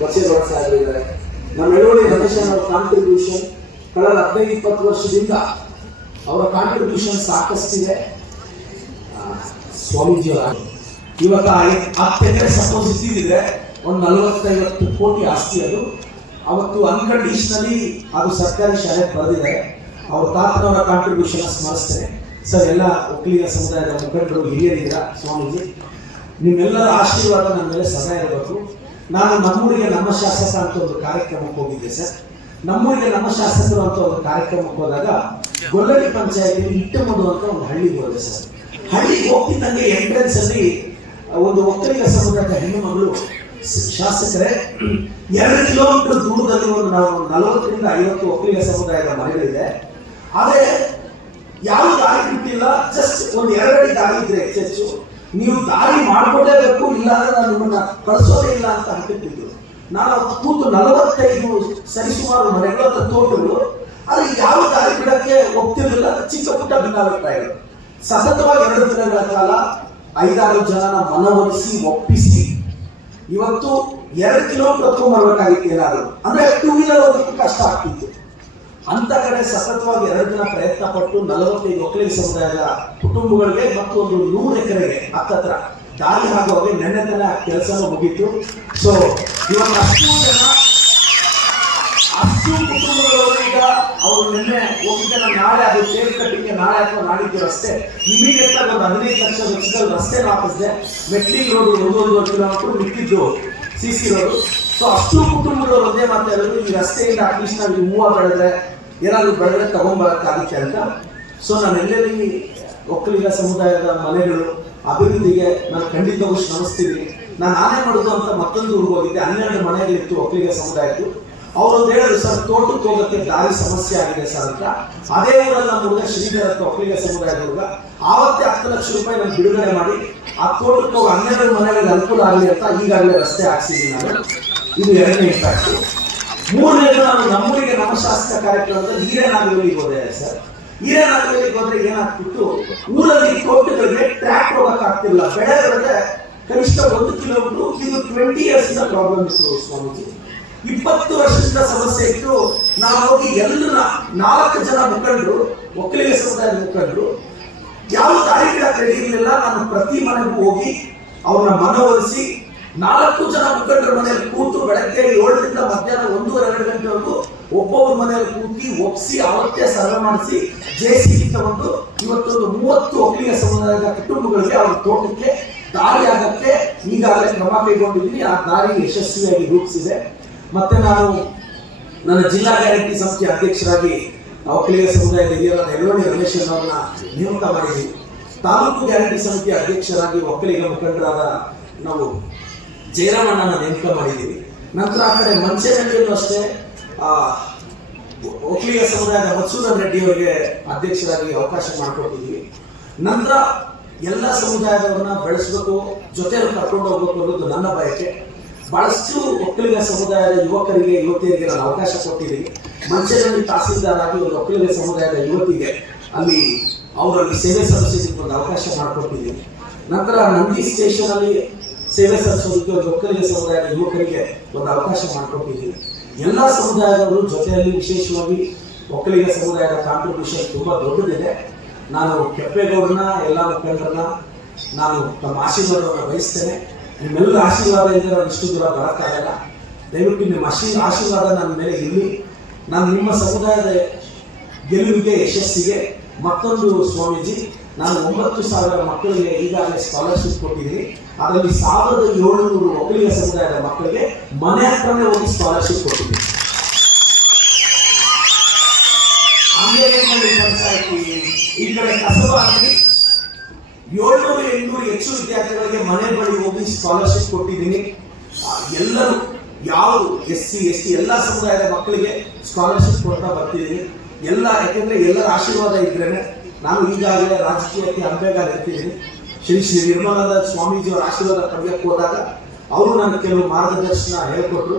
ಬಸೇಗೌಡ ಸಾಹೇಬರು ಇದ್ದಾರೆ. ನಮ್ಮ ಎಳವಳ್ಳಿ ರಮೇಶ್ ಅವರ ಕಾಂಟ್ರಿಬ್ಯೂಷನ್ ಕಳೆದ 15-20 ವರ್ಷದಿಂದ ಅವರ ಕಾಂಟ್ರಿಬ್ಯೂಷನ್ ಸಾಕಷ್ಟಿದೆ. ಸ್ವಾಮೀಜಿ ಇವತ್ತು 10 ಎಕರೆ ಸಪೋಸ್ ಇದ್ದಿದ್ರೆ ಒಂದು 40-50 ಕೋಟಿ ಆಸ್ತಿ. ಅದು ಅವತ್ತು ಅನ್ಕಂಡೀಷನಲಿ ಅದು ಸರ್ಕಾರಿ ಶಾಲೆಗೆ ಬರೆದಿದ್ದಾರೆ. ಅವ್ರ ತಾತನವರ ಕಾಂಟ್ರಿಬ್ಯೂಷನ್ ಸ್ಮರಿಸ್ತೇನೆ. ಸರ್, ಎಲ್ಲ ಒಕ್ಕಲಿಗ ಸಮುದಾಯದ ಮುಖಂಡರು ಹಿರಿಯರಿದ್ದೀರ. ಸ್ವಾಮೀಜಿ, ನಿಮ್ಮೆಲ್ಲರ ಆಶೀರ್ವಾದ ನನ್ನ ಮೇಲೆ ಸದಾ ಇರಬೇಕು. ನಾನು ನಮ್ಮೂರಿಗೆ ನಮ್ಮ ಶಾಸಕ ಅಂತ ಒಂದು ಕಾರ್ಯಕ್ರಮಕ್ಕೆ ಹೋಗಿದ್ದೆ ಸರ್. ನಮ್ಮೂರಿಗೆ ನಮ್ಮ ಶಾಸಕರು ಅಂತ ಒಂದು ಕಾರ್ಯಕ್ರಮಕ್ಕೆ ಹೋದಾಗ ಗೊಲ್ಲಳ್ಳಿ ಪಂಚಾಯತಿಯಲ್ಲಿ ಇಟ್ಟಮದು ಅಂತ ಒಂದು ಹಳ್ಳಿಗೆ ಹೋದೆ ಸರ್. ಹಳ್ಳಿಗೆ ಹೋಗ್ತಿದ್ದಂಗೆ ಎಂಟ್ರೆನ್ಸ್ ಅಲ್ಲಿ ಒಂದು ಒಕ್ಕಲಿಗ ಸಮುದಾಯದ ಹೆಣ್ಣು ಮಗಳು, ಶಾಸಕರೇ 2 ಕಿಲೋಮೀಟರ್ ದೂರದಲ್ಲಿ ಒಂದು 40-50 ಒಕ್ಕಲಿಗ ಸಮುದಾಯದ ಮನೆಗಳಿದೆ. ಆದರೆ ಯಾವ ದಾರಿ ಬಿಟ್ಟಿಲ್ಲ. ಜಸ್ಟ್ ಒಂದು 2 ಅಡಿ ದಾರಿ ಇದ್ರೆ ಹೆಚ್ಚು, ನೀವು ದಾರಿ ಮಾಡ್ಕೊಡಲೇಬೇಕು, ಇಲ್ಲ ಅಂದ್ರೆ ನಾನು ನಿಮ್ಮನ್ನ ಕಳಿಸೋದೇ ಇಲ್ಲ ಅಂತ ಹಾಕಿಟ್ಟಿದ್ರು. ನಾನು ಕೂತು 45 ಸರಿಸುಮಾರು ಮನೆಗಳು ಅಥವಾ ತೋಟಗಳು, ಆದ್ರೆ ಯಾವ ದಾರಿ ಬಿಡಕ್ಕೆ ಒಪ್ತಿರ್ಲಿಲ್ಲ. ಚಿಕ್ಕ ಪುಟ್ಟ ಭಿನ್ನಾಭಿಪ್ರಾಯಗಳು. ಸತತವಾಗಿ 2 ದಿನಗಳ ಕಾಲ 5-6 ಜನನ ಮನವೊಲಿಸಿ ಒಪ್ಪಿಸಿ ಇವತ್ತು 2 ಕಿಲೋಮೀಟರ್ ಹೊತ್ಕೊಂಡ್ಬರ್ಬೇಕಾಗಿತ್ತು. ಏನಾದ್ರು ಅಂದ್ರೆ 2 ವೀಲರ್ ಹೋಗೋದಕ್ಕೆ ಕಷ್ಟ ಆಗ್ತಿತ್ತು. ಅಂತ ಕಡೆ ಸತತವಾಗಿ 2 ದಿನ ಪ್ರಯತ್ನ ಪಟ್ಟು 45 ಒಕ್ಕಲಿಗ ಸಮುದಾಯದ ಕುಟುಂಬಗಳಿಗೆ ಮತ್ತು ಒಂದು 100 ಎಕರೆಗೆ ಹತ್ತತ್ರ ದಾರಿ ಆಗುವಾಗ ನೆನ್ನೆ ದಿನ ಕೆಲಸನೂ ಮುಗೀತು. ಸೊ ಇವತ್ತು ಅಷ್ಟು ಕುಟುಂಬಗಳು ಈಗ ಅವರು ನಿನ್ನೆ ಹೋಗಿದ್ದೆ. ನಾಳೆ ಅದು ಟೇಲ್ ಕಟ್ಟಿಂಗ್ ನಾಳೆ ಅಥವಾ ನಾಡಿದ್ದು ರಸ್ತೆ ಇಮಿಡಿಯೇಟ್ ಆಗಿ ಒಂದು 15 ಲಕ್ಷ ವೆಚ್ಚದಲ್ಲಿ ರಸ್ತೆ ಹಾಕಿಸಿದೆ. ಮೆಟ್ಲಿಂಗ್ ರೋಡ್ 1-1.5 ಕಿಲೋಮೀಟರ್ ಮಿಕ್ಕಿದ್ದು CC ರೋಡ್. ಸೊ ಅಷ್ಟು ಕುಟುಂಬಗಳು ಒಂದೇ ಮಾತಾಡೋದು, ಈ ರಸ್ತೆಯಿಂದ ಅಟ್ಲೀಸ್ಟ್ ನಾವು ಹೂವು ಬೆಳೆದ್ರೆ ಏನಾದ್ರು ಬೆಳೆದ್ರೆ ತಗೊಂಡ್ಬರಕ್ಕಾಗುತ್ತೆ ಅಂತ. ಸೊ ನಾನು ಎಲ್ಲೆಲ್ಲಿ ಒಕ್ಕಲಿಗ ಸಮುದಾಯದ ಮನೆಗಳು ಅಭಿವೃದ್ಧಿಗೆ ನಾನು ಖಂಡಿತವೂ ಶ್ರಮಿಸ್ತೀನಿ. ನಾನು ಆನೆ ಮಾಡೋದು ಅಂತ ಮತ್ತೊಂದು ಊರಿಗೆ ಹೋಗಿದ್ದೆ. 12 ಮನೆಗಳಿತ್ತು ಒಕ್ಕಲಿಗ ಸಮುದಾಯದ್ದು. ಅವರೊಂದು ಹೇಳಿದ್ರು, ಸರ್ ತೋಟಕ್ಕೆ ಹೋಗೋಕ್ಕೆ ದಾರಿ ಸಮಸ್ಯೆ ಆಗಿದೆ ಸರ್ ಅಂತ. ಅದೇ ಊರಲ್ಲಿ ನಮ್ಮ ಹುಡುಗ ಶ್ರೀಧರ ಒಕ್ಕಲಿಗ ಸಮುದಾಯದ ಹುಡುಗ ಆವತ್ತೇ 10 ಲಕ್ಷ ರೂಪಾಯಿ ನಾನು ಬಿಡುಗಡೆ ಮಾಡಿ ಆ ತೋಟಕ್ಕೆ ಹೋಗಿ 12 ಮನೆಗಳಿಗೆ ಅನುಕೂಲ ಆಗಲಿ ಅಂತ ಈಗಾಗಲೇ ರಸ್ತೆ ಹಾಕ್ಸಿದ್ದೀನಿ ನಾನು. ಇದು 2ನೇ ಇಂಪ್ಯಾಕ್ಟ್. 3ನೇದು, ನಾನು ನಮ್ಮೂರಿಗೆ ನಮ್ಮ ಶಾಸಕ ಕಾರ್ಯಕ್ರಮದಲ್ಲಿ ಹಿರೇನಾಗಲಿಗೆ ಹೋದೆ ಸರ್. ಹಿರೇನಾಗಲಿಗೆ ಹೋದ್ರೆ ಏನಾಗ್ತಿತ್ತು, ಊರಲ್ಲಿ ತೋಟಗಳಿಗೆ ಟ್ರ್ಯಾಕ್ ಹೋಗಕ್ಕೆ ಆಗ್ತಿಲ್ಲ. ಬೆಳೆ ಬೆಳೆದ್ರೆ ಕನಿಷ್ಠ 1 ಕಿಲೋಮೀಟರ್. ಇದು 20 years ಇಂದ ಪ್ರಾಬ್ಲಮ್ ಇತ್ತು ಸ್ವಾಮೀಜಿ. 20 ವರ್ಷದಿಂದ ಸಮಸ್ಯೆ ಇತ್ತು. ನಾವು ಹೋಗಿ ಎಲ್ಲ 4 ಜನ ಮುಖಂಡರು, ಒಕ್ಕಲಿಗ ಸಮುದಾಯದ ಮುಖಂಡರು, ಯಾವ ದಾರಿ ಬಿಡಕ್ಕೆ ರೆಡಿ ಇರಲಿಲ್ಲ. ನಾನು ಪ್ರತಿ ಮನೆಗೂ ಹೋಗಿ ಅವ್ರನ್ನ ಮನವೊಲಿಸಿ 4 ಜನ ಮುಖಂಡರ ಮನೆಯಲ್ಲಿ ಕೂತು ಬೆಳಗ್ಗೆ 7ರಿಂದ ಮಧ್ಯಾಹ್ನ 1-2 ಗಂಟೆವರೆಗೂ ಒಬ್ಬೊಬ್ಬರ ಮನೆಯಲ್ಲಿ ಕೂತಿ ಒಪ್ಪಿಸಿ ಅವತ್ತೇ ಸರ್ವೆ ಮಾಡಿಸಿ JCB ತಗೊಂಡು ಇವತ್ತೊಂದು 30 ಒಕ್ಕಲಿಗ ಸಮುದಾಯದ ಕುಟುಂಬಗಳಿಗೆ ಅವ್ರ ತೋಟಕ್ಕೆ ದಾರಿ ಆಗಕ್ಕೆ ಈಗಾಗಲೇ ಕ್ರಮ ಕೈಗೊಂಡಿದ್ದೀನಿ. ಆ ದಾರಿ ಯಶಸ್ವಿಯಾಗಿ ರೂಪಿಸಿದೆ. ಮತ್ತೆ ನಾನು ನನ್ನ ಜಿಲ್ಲಾ ಗ್ಯಾರಂಟಿ ಸಮಿತಿ ಅಧ್ಯಕ್ಷರಾಗಿ ಒಕ್ಕಲಿಗ ಸಮುದಾಯದ ಹಿರಿಯರಾದ ಎಳವಳ್ಳಿ ರಮೇಶ್ ಅವರನ್ನ ನೇಮಕ ಮಾಡಿದ್ದೀವಿ. ತಾಲೂಕು ಗ್ಯಾರಂಟಿ ಸಮಿತಿ ಅಧ್ಯಕ್ಷರಾಗಿ ಒಕ್ಕಲಿಗ ಮುಖಂಡರಾದ ನಾವು ಜಯರಾಮಣ್ಣನ ನೇಮಕ ಮಾಡಿದ್ದೀವಿ. ನಂತರ ಆ ಕಡೆ ಮಂಚೇನಹಳ್ಳಿಯಲ್ಲೂ ಅಷ್ಟೇ ಒಕ್ಕಲಿಗ ಸಮುದಾಯದ ಮಧುಸೂದನ್ ರೆಡ್ಡಿ ಅವರಿಗೆ ಅಧ್ಯಕ್ಷರಾಗಿ ಅವಕಾಶ ಮಾಡಿಕೊಟ್ಟಿದ್ದೀವಿ. ನಂತರ ಎಲ್ಲ ಸಮುದಾಯದವರನ್ನ ಬೆಳೆಸಬೇಕು, ಜೊತೆಯಲ್ಲಿ ಕರ್ಕೊಂಡು ಹೋಗ್ಬೇಕು ಅನ್ನೋದು ನನ್ನ ಬಯಕೆ. ಬಹಳಷ್ಟು ಒಕ್ಕಲಿಗ ಸಮುದಾಯದ ಯುವಕರಿಗೆ ಯುವತಿಯರಿಗೆ ನಾನು ಅವಕಾಶ ಕೊಟ್ಟಿದ್ದೀನಿ. ಮಂಚೇನಹಳ್ಳಿ ತಹಸೀಲ್ದಾರ್ ಆಗಿ ಒಂದು ಒಕ್ಕಲಿಗ ಸಮುದಾಯದ ಯುವತಿಗೆ ಅಲ್ಲಿ ಅವರಲ್ಲಿ ಸೇವೆ ಸಲ್ಲಿಸೋದಕ್ಕೆ ಒಂದು ಅವಕಾಶ ಮಾಡಿಕೊಟ್ಟಿದ್ದೀನಿ. ನಂತರ ನಂದಿ ಸ್ಟೇಷನ್ ಅಲ್ಲಿ ಸೇವೆ ಸಲ್ಲಿಸೋದಕ್ಕೆ ಒಂದು ಒಕ್ಕಲಿಗ ಸಮುದಾಯದ ಯುವಕರಿಗೆ ಒಂದು ಅವಕಾಶ ಮಾಡಿಕೊಟ್ಟಿದ್ದೀನಿ. ಎಲ್ಲ ಸಮುದಾಯದವರು ಜೊತೆಯಲ್ಲಿ ವಿಶೇಷವಾಗಿ ಒಕ್ಕಲಿಗ ಸಮುದಾಯದ ಕಾಂಟ್ರಿಬ್ಯೂಷನ್ ತುಂಬ ದೊಡ್ಡದಿದೆ. ನಾನು ಕೆಂಪೇಗೌಡರನ್ನ ಎಲ್ಲ ಮುಖಂಡರನ್ನ ನಾನು ತಮ್ಮ ಆಶೀರ್ವಾದವನ್ನು ಬಯಸ್ತೇನೆ. ನಿಮ್ಮೆಲ್ಲರ ಆಶೀರ್ವಾದ ಇದ್ದರೆ ನಾನು ಇಷ್ಟು ದೂರ ಬರೋಕ್ಕಾಗಲ್ಲ. ದಯವಿಟ್ಟು ನಿಮ್ಮ ಆಶೀರ್ವಾದ ನನ್ನ ಮೇಲೆ ಇರಲಿ. ನಾನು ನಿಮ್ಮ ಸಮುದಾಯದ ಗೆಲುವಿಗೆ ಯಶಸ್ಸಿಗೆ ಮತ್ತೊಂದು ಸ್ವಾಮೀಜಿ, ನಾನು 9,000 ಮಕ್ಕಳಿಗೆ ಈಗಾಗಲೇ ಸ್ಕಾಲರ್ಶಿಪ್ ಕೊಟ್ಟಿದ್ದೀನಿ. ಅದರಲ್ಲಿ 1,700 ಒಕ್ಕಲಿಗ ಸಮುದಾಯದ ಮಕ್ಕಳಿಗೆ ಮನೆ ಹತ್ರನೇ ಹೋಗಿ ಸ್ಕಾಲರ್ಶಿಪ್ ಕೊಟ್ಟಿದ್ದೀನಿ. ಅಂಬೇಡ್ಕರ್ ಪಂಚಾಯತಿ ಈ ಕಡೆ ಕಸಬಾಗಿ 700-800 ಹೆಚ್ಚು ವಿದ್ಯಾರ್ಥಿಗಳಿಗೆ ಮನೆ ಬಳಿ ಹೋಗಿ ಸ್ಕಾಲರ್ಶಿಪ್ ಕೊಟ್ಟಿದ್ದೀನಿ. ಎಲ್ಲರೂ ಯಾವುದು SC ST ಎಲ್ಲ ಸಮುದಾಯದ ಮಕ್ಕಳಿಗೆ ಸ್ಕಾಲರ್ಶಿಪ್ ಕೊಡ್ತಾ ಬರ್ತಿದ್ದೀನಿ. ಯಾಕೆಂದ್ರೆ ಎಲ್ಲರ ಆಶೀರ್ವಾದ ಇದ್ರೇನೆ ನಾನು ಈಗಾಗಲೇ ರಾಜಕೀಯಕ್ಕೆ ಅಂಬೆಗಾಲ ಇರ್ತಿದ್ದೀನಿ. ಶ್ರೀ ನಿರ್ಮಲಾನಂದ ಸ್ವಾಮೀಜಿ ಅವರ ಆಶೀರ್ವಾದ ಪಡೆಯಕ್ಕೆ ಹೋದಾಗ ಅವರು ನನಗೆ ಕೆಲವು ಮಾರ್ಗದರ್ಶನ ಹೇಳ್ಕೊಟ್ರು.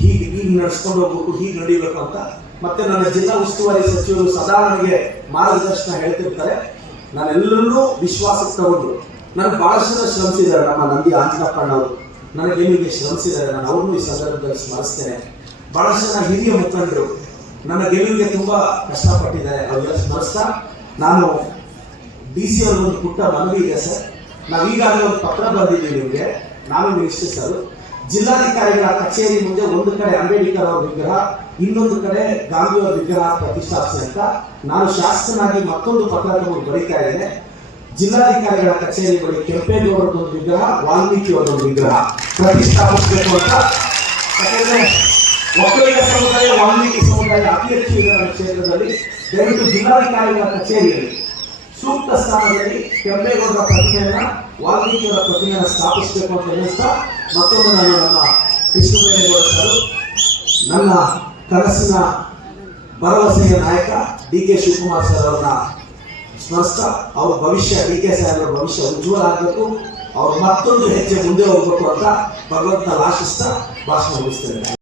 ಹೀಗೆ ನಡ್ಸ್ಕೊಂಡು ಹೋಗ್ಬೇಕು, ಹೀಗೆ ನಡೀಬೇಕು ಅಂತ. ಮತ್ತೆ ನನ್ನ ಜಿಲ್ಲಾ ಉಸ್ತುವಾರಿ ಸಚಿವರು ಸದಾ ನನಗೆ ಮಾರ್ಗದರ್ಶನ ಹೇಳ್ತಿರ್ತಾರೆ. ನಾನೆಲ್ಲರೂ ವಿಶ್ವಾಸಕ್ಕೆ ತಗೊಂಡು ನನಗೆ ಬಹಳಷ್ಟು ಶ್ರಮಿಸಿದ್ದಾರೆ. ನಮ್ಮ ನಂದಿ ಆಂಜನಪ್ಪಣ್ಣವರು ನನ್ನ ಗೆಲುವಿಗೆ ಶ್ರಮಿಸಿದ್ದಾರೆ. ನಾನು ಅವ್ರನ್ನೂ ಈ ಸಂದರ್ಭದಲ್ಲಿ ಸ್ಮರಿಸ್ತೇನೆ. ಬಹಳಷ್ಟು ಜನ ಹಿರಿಯ ಮುಖಂಡರು ನನ್ನ ಗೆಲುವಿಗೆ ತುಂಬಾ ಕಷ್ಟಪಟ್ಟಿದ್ದಾರೆ. ಅವರೆಲ್ಲ ಸ್ಮರಿಸ್ತಾ ನಾನು DC ಅವ್ರಿಗೊಂದು ಪುಟ್ಟ ಮನವಿ ಇದೆ ಸರ್. ನಾವು ಈಗಾಗಲೇ ಒಂದು ಪತ್ರ ಬರೆದಿದ್ದೀವಿ ನಿಮಗೆ, ನಾನು ನಿರೀಕ್ಷಿಸಲು ಜಿಲ್ಲಾಧಿಕಾರಿಗಳ ಕಚೇರಿ ಮುಂದೆ ಒಂದು ಕಡೆ ಅಂಬೇಡ್ಕರ್ ಅವರ ವಿಗ್ರಹ, ಇನ್ನೊಂದು ಕಡೆ ಗಾಂಧಿ ಅವರ ವಿಗ್ರಹ ಪ್ರತಿಷ್ಠಾಪಿಸಿ ಅಂತ ನಾನು ಶಾಸಕನಾಗಿ ಮತ್ತೊಂದು ಪತ್ರ ಬರೀತಾ ಇದ್ದೇನೆ. ಜಿಲ್ಲಾಧಿಕಾರಿಗಳ ಕಚೇರಿ ಬಳಿ ಕೆಂಪೇಗೌಡರದೊಂದು ವಿಗ್ರಹ, ವಾಲ್ಮೀಕಿ ಅವರದೊಂದು ವಿಗ್ರಹ ಪ್ರತಿಷ್ಠಾಪಿಸಬೇಕು ಅಂತ. ಯಾಕಂದ್ರೆ ಒಕ್ಕಲಿಗ ಸಮುದಾಯ, ವಾಲ್ಮೀಕಿ ಸಮುದಾಯ ಅತಿ ಹೆಚ್ಚು ಇದೆ ನಮ್ಮ ಕ್ಷೇತ್ರದಲ್ಲಿ. ದಯವಿಟ್ಟು ಜಿಲ್ಲಾಧಿಕಾರಿಗಳ ಕಚೇರಿಯಲ್ಲಿ ಸೂಕ್ತ ಸ್ಥಾನದಲ್ಲಿ ಕೆಂಪೇಗೌಡರ ಪ್ರತಿಮೆಯನ್ನ, ವಾಲ್ಮೀಕಿಯವರ ಪ್ರತಿಮೆಯನ್ನು ಸ್ಥಾಪಿಸಬೇಕು ಅಂತ ಹೇಳಿಸ್ತಾ ಮತ್ತೊಂದು ನಾನು ನಮ್ಮ ಕೃಷ್ಣಬೈರೇಗೌಡ ಸರ್, ನನ್ನ ಕನಸಿನ ಭರವಸೆಯ ನಾಯಕ DK ಶಿವಕುಮಾರ್ ಸರ್ ಅವರನ್ನ ಸ್ಮರಿಸ್ತಾ ಅವ್ರ ಭವಿಷ್ಯ, DK ಸಾಹೇಬರ ಭವಿಷ್ಯ ಉಜ್ವಲ ಆಗಬೇಕು, ಅವ್ರು ಮತ್ತೊಂದು ಹೆಜ್ಜೆ ಮುಂದೆ ಹೋಗ್ಬೇಕು ಅಂತ ಭಗವಂತ ಆಶಿಸ್ತಾ ಭಾಷಣ ಮುಗಿಸ್ತೇನೆ.